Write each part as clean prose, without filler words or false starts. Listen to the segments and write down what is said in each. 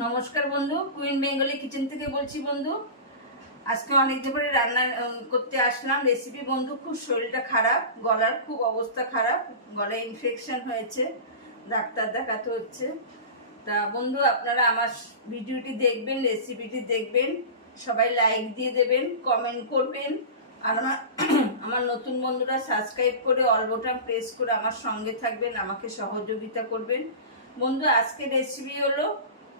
নমস্কার বন্ধু, queen Bengali kitchen থেকে বলছি বন্ধু। আজকে অনেকদিন পরে রান্না করতে আসলাম রেসিপি বন্ধু। খুব শরীরটা খারাপ, গলার খুব অবস্থা খারাপ, গলায় ইনফেকশন হয়েছে, ডাক্তার দেখাতে হচ্ছে। তা বন্ধু আপনারা আমার ভিডিওটি দেখবেন, রেসিপিটি দেখবেন, সবাই লাইক দিয়ে দেবেন, কমেন্ট করবেন, আর আমার নতুন বন্ধুরা সাবস্ক্রাইব করে অল বাটন প্রেস করে আমার সঙ্গে থাকবেন, আমাকে সহযোগিতা করবেন বন্ধু। আজকে রেসিপি হলো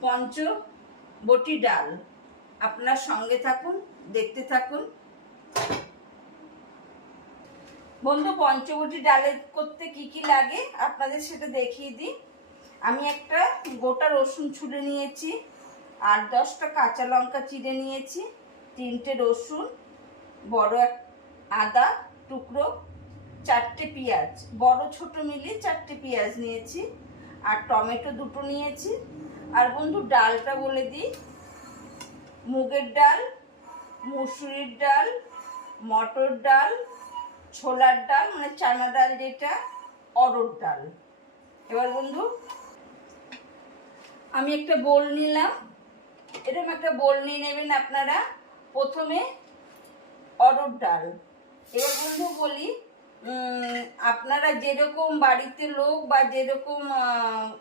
পঞ্চবটি ডাল। আপনার সঙ্গে থাকুন, দেখতে থাকুন বন্ধু। পঞ্চবটি ডালের করতে কি কি লাগে আপনাদের সেটা দেখিয়ে দিই। আমি একটা গোটা রসুন ছুলে নিয়েছি, আর 10টা কাঁচা লঙ্কা চিড়ে নিয়েছি, 3টে রসুন, বড় আদা টুকরো, 4টে পেঁয়াজ, বড় ছোট মিলিয়ে 4টে পেঁয়াজ নিয়েছি, আর টমেটো 2টো নিয়েছি। আর বন্ধু ডালটা বলে দিই, মুগের ডাল, মুসুরির ডাল, মটর ডাল, ছোলার ডাল মানে চানা ডাল যেটা, অড়হর ডাল। এবার বন্ধু আমি একটা বোল নিলাম, এরকম একটা বোল নিয়ে নেবেন আপনারা। প্রথমে অড়হর ডাল। এবার বন্ধু বলি, আপনারা যেরকম বাড়িতে লোক বা যেরকম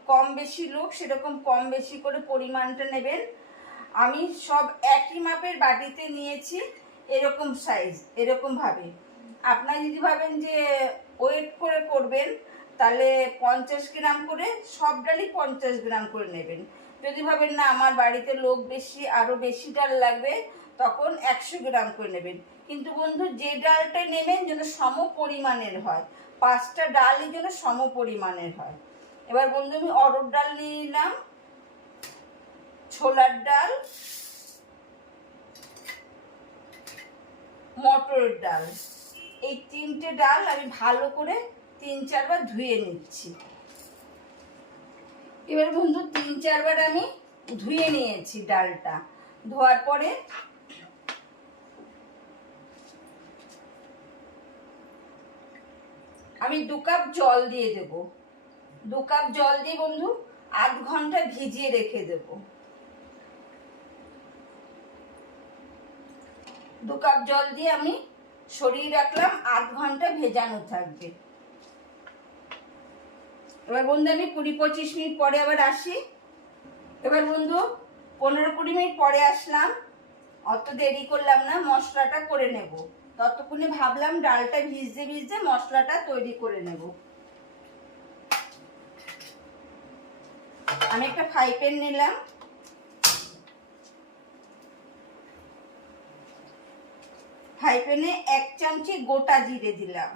কম বেশি লোক সেরকম কম বেশি করে পরিমাণটা নেবেন। আমি সব একই মাপের বাটিতে নিয়েছি, এরকম সাইজ, এরকমভাবে। আপনারা যদি ভাবেন যে ওয়েট করে করবেন তাহলে 50 গ্রাম করে, সব ডালই 50 গ্রাম করে নেবেন। যদি ভাবেন না আমার বাড়িতে লোক বেশি, আরও বেশি ডাল লাগবে, তখন 100 গ্রাম করে নেবেন। কিন্তু বন্ধু যে ডালটা নেবেন যেন সম পরিমাণের হয়, 5টা ডালই যেন সম পরিমাণের হয়। এবার বন্ধু আমি অড়হর ডাল নিয়ে নিলাম, ছোলার ডাল, মটরের ডাল। এই 3টে ডাল আমি ভালো করে 3-4 বার ধুয়ে নিচ্ছি। এবার বন্ধু 3-4 বার আমি ধুয়ে নিয়েছি ডালটা। ধোয়ার পরে আমি 2 কাপ জল দিয়ে দেব। 2 কাপ জল দিয়ে বন্ধু আধ ঘন্টা ভিজিয়ে রেখে দেব। 2 কাপ জল দিয়ে আমি সরিয়ে রাখলাম, আধ ঘন্টা ভেজানো থাকবে। এবার বন্ধু আমি 20-25 মিনিট পরে আবার আসি। এবার বন্ধু 15-20 মিনিট পরে আসলাম, অত দেরি করলাম না, মশলাটা করে নেব। ততক্ষণে ভাবলাম ডালটা ভিজতে ভিজতে মশলাটা তৈরি করে নেব। আমি একটা ফ্রাই প্যান নিলাম, ফ্রাই প্যানে 1 চামচি গোটা জিরে দিলাম,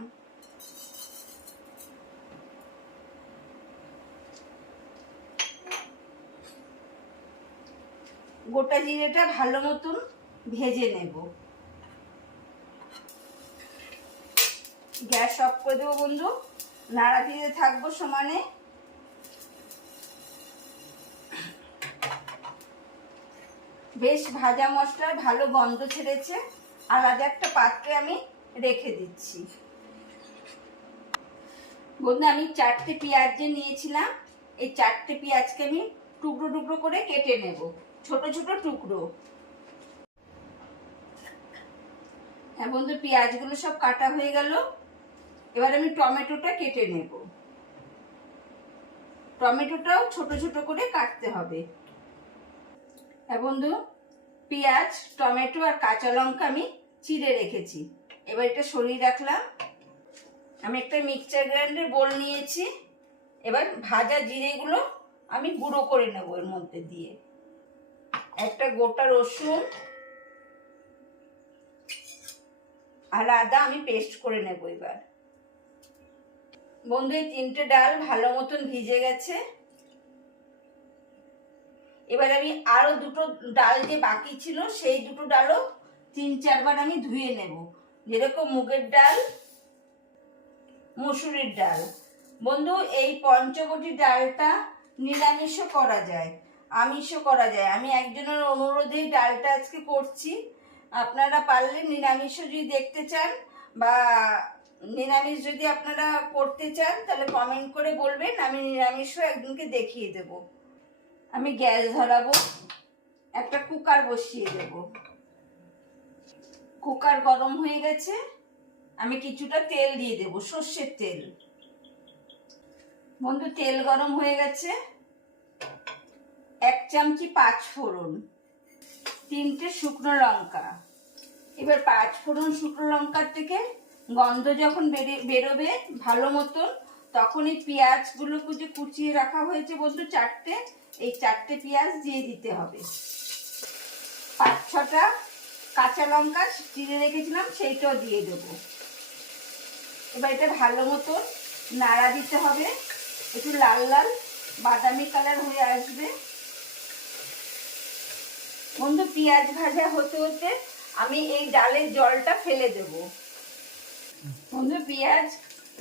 গোটা জিরেটা ভালো মতন ভেজে নেব। গ্যাস অফ করে দেবো বন্ধু, নাড়া দিতে থাকবো সমানে। বেশ ভাজা মশলার ভালো গন্ধ ছেড়েছে, আলাদা একটা পাত্রে আমি রেখে দিচ্ছি। বন্ধু আমি 4টে পেঁয়াজ যে নিয়েছিলাম, এই 4টে পেঁয়াজকে আমি টুকরো টুকরো করে কেটে নেব, ছোট ছোট টুকরো। হ্যাঁ বন্ধু পেঁয়াজগুলো সব কাটা হয়ে গেল। এবার আমি টমেটোটা কেটে নেব, টমেটোটাও ছোট ছোট করে কাটতে হবে। হ্যাঁ বন্ধু পেঁয়াজ, টমেটো আর কাঁচা লঙ্কা আমি চিড়ে রেখেছি, এবার এটা সরিয়ে রাখলাম। আমি একটা মিক্সচার গ্রাইন্ডার বোল নিয়েছি, এবার ভাজা জিরেগুলো আমি গুঁড়ো করে নেব এর মধ্যে দিয়ে। একটা গোটা রসুন আর আদা আমি পেস্ট করে নেব। এবার বন্ধু এই 3টে ডাল ভালো মতন ভিজে গেছে। এবার আমি আরো 2টো ডাল যে বাকি ছিল সেই 2টো ডালও 3-4 বার আমি ধুয়ে নেব, যেরকম মুগের ডাল, মুসুরির ডাল। বন্ধু এই পঞ্চবটি ডালটা নিরামিষও করা যায়, আমিষও করা যায়। আমি একজনের অনুরোধেই ডালটা আজকে করছি। আপনারা পারলে নিরামিষও যদি দেখতে চান বা নিরামিষ যদি আপনারা করতে চান তাহলে কমেন্ট করে বলবেন, আমি নিরামিষও একদিনকে দেখিয়ে দেব। আমি গ্যাস ধরাবো, একটা কুকার বসিয়ে দেব। কুকার গরম হয়ে গেছে, আমি কিছুটা তেল দিয়ে দেব, সর্ষের তেল। বন্ধু তেল গরম হয়ে গেছে, 1 চামচি 5 ফোড়ন, 3টে শুকনো লঙ্কা। এবার 5 ফোড়ন শুকনো লঙ্কার থেকে গন্ধ যখন বেরোবে ভালো মতন, তখন এই পেঁয়াজগুলোকে যে কুচিয়ে রাখা হয়েছে বন্ধু 4টে, এই 4টে পেঁয়াজ দিয়ে দিতে হবে। 5-6টা কাঁচা লঙ্কা চিড়ে রেখেছিলাম, সেইটাও দিয়ে দেবো। এবার এটা ভালো মতন নাড়া দিতে হবে, একটু লাল লাল বাদামি কালার হয়ে আসবে। বন্ধু পেঁয়াজ ভাজা হতে হতে আমি এই ডালের জলটা ফেলে দেব। বন্ধু পেঁয়াজ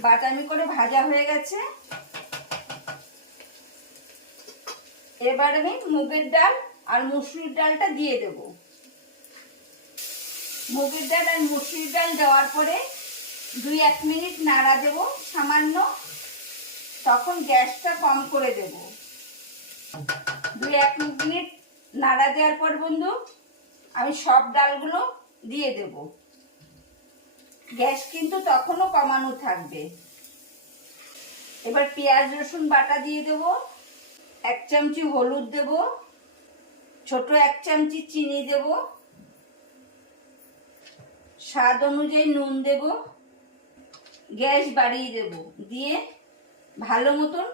বাদামি করে ভাজা হয়ে গেছে, এবার আমি মুগের ডাল আর মুসুরির ডালটা দিয়ে দেব। মুগের ডাল আর মুসুরির ডাল দেওয়ার পরে 2-1 মিনিট নাড়া দেব সামান্য, তখন গ্যাসটা কম করে দেব। 2-1 মিনিট নাড়া দেওয়ার পর বন্ধু আমি সব ডালগুলো দিয়ে দেব। গ্যাস কিন্তু তখনও কমানো থাকবে। এবার পেঁয়াজ রসুন বাটা দিয়ে দেব, 1 চামচি হলুদ দেব, ছোট 1 চামচি চিনি দেব, স্বাদ অনুযায়ী নুন দেব, গ্যাস বাড়িয়ে দেব, দিয়ে ভালো মতন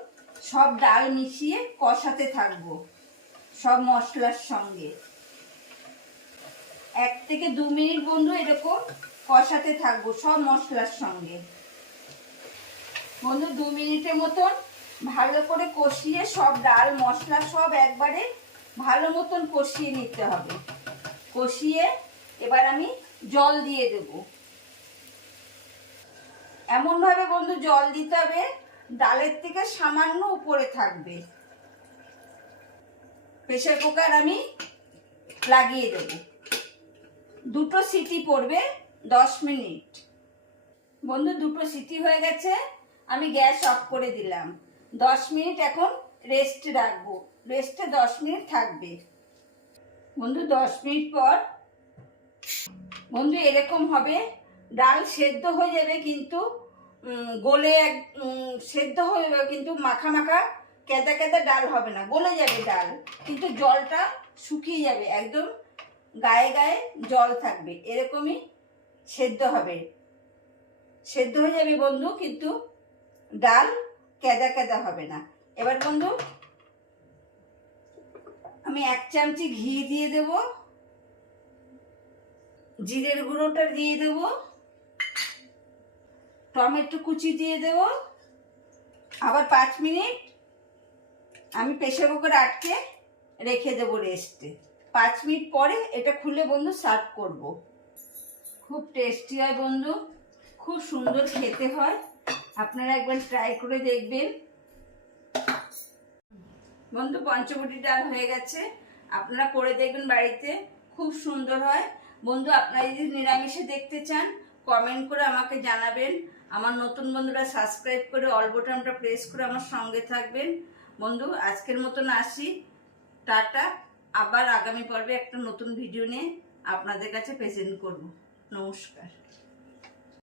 সব ডাল মিশিয়ে কষাতে থাকবো সব মশলার সঙ্গে। 1 থেকে 2 মিনিট বন্ধু এরকম কষাতে থাকবো সব মশলার সঙ্গে। বন্ধু 2 মিনিটের মতন ভালো করে কষিয়ে সব ডাল মশলা সব একবারে ভালো মতন কষিয়ে নিতে হবে। কষিয়ে এবার আমি জল দিয়ে দেব। এমনভাবে বন্ধু জল দিতে হবে ডালের থেকে সামান্য উপরে থাকবে। প্রেসার কুকার আমি লাগিয়ে দেব, 2টো সিটি পড়বে 10 মিনিট। বন্ধু 2টো সিটি হয়ে গেছে, আমি গ্যাস অফ করে দিলাম। 10 মিনিট এখন রেস্টে রাখবো, রেস্টে 10 মিনিট থাকবে। বন্ধু 10 মিনিট পর বন্ধু এরকম হবে, ডাল সেদ্ধ হয়ে যাবে কিন্তু গলে সেদ্ধ হয়ে যাবে, কিন্তু মাখা মাখা কেদা কেদা ডাল হবে না, গলে যাবে ডাল, কিন্তু জলটা শুকিয়ে যাবে, একদম গায়ে গায়ে জল থাকবে, এরকমই সেদ্ধ হবে। সেদ্ধ হয়ে যাবে বন্ধু, কিন্তু ডাল কেদা কেদা হবে না। এবার বন্ধু আমি 1 চামচি ঘি দিয়ে দেব, জিরের গুঁড়োটা দিয়ে দেব, টমেটো কুচি দিয়ে দেব। আবার 5 মিনিট আমি প্রেসার কুকারে আটকে রেখে দেবো রেস্টে। 5 মিনিট পরে এটা খুলে বন্ধু সার্ভ করব। খুব টেস্টি হয় বন্ধু, খুব সুন্দর খেতে হয়, আপনারা একবার ট্রাই করে দেখবেন। বন্ধু পঞ্চবটি ডাল হয়ে গেছে, আপনারা করে দেখবেন বাড়িতে, খুব সুন্দর হয়। বন্ধু আপনারা যদি নিরামিষে দেখতে চান কমেন্ট করে আমাকে জানাবেন। আমার নতুন বন্ধুরা সাবস্ক্রাইব করে অল বাটনটা প্রেস করে আমার সঙ্গে থাকবেন। বন্ধু আজকের মতন আসি, টাটা। আবার আগামী পর্বে একটা নতুন ভিডিও নিয়ে আপনাদের কাছে প্রেজেন্ট করব। নমস্কার।